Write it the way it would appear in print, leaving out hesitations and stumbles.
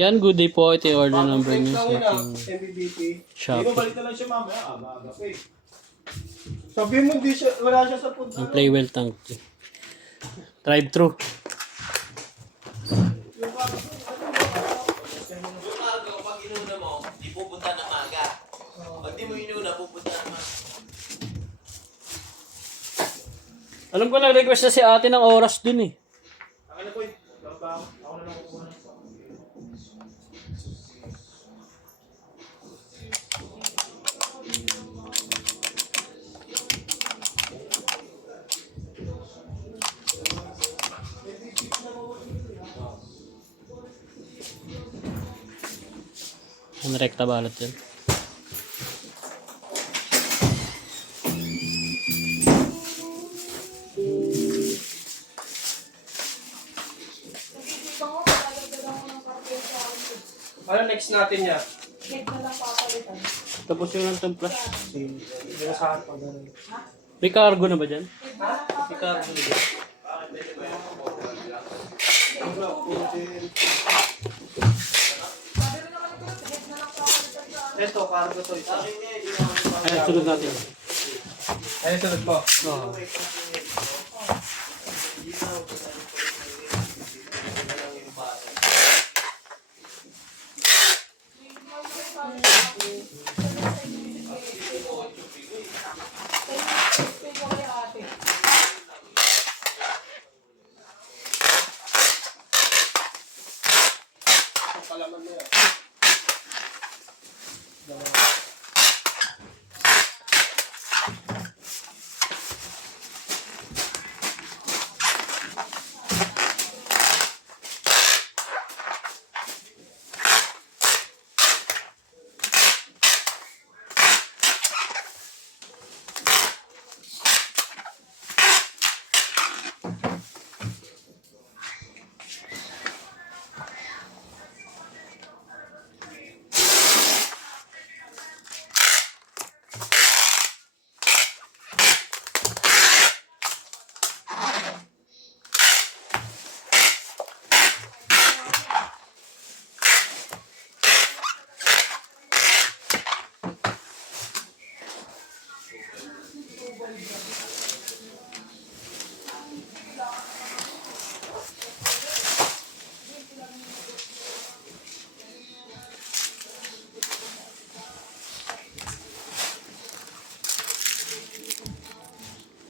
Yan, good day po. Ito yung order number niyo sa na ating MVP. shop. Hindi mo balik na lang siya mamaya. Maaga pa eh. Sabi mo, di siya, wala siya sa punta. Yung Playwell tank. Drive-thru. Yung cargo, pag inuna mo, di pupunta ng maga. Pag di mo inuna, pupunta ng maga. Alam ko nag-request na si ate ng oras dun eh. Ako na po eh. Ako na lang kukuha ng Ang rekta balot yan. Ano next natin yan? Tapos yung nantong flash. Hindi na sa akin pag gano'n. May cargo na ba dyan? May cargo na dyan. Ito, cargo to isa. Ay, sunod natin. Ay, sunod po. Oo. Palaman mo yan.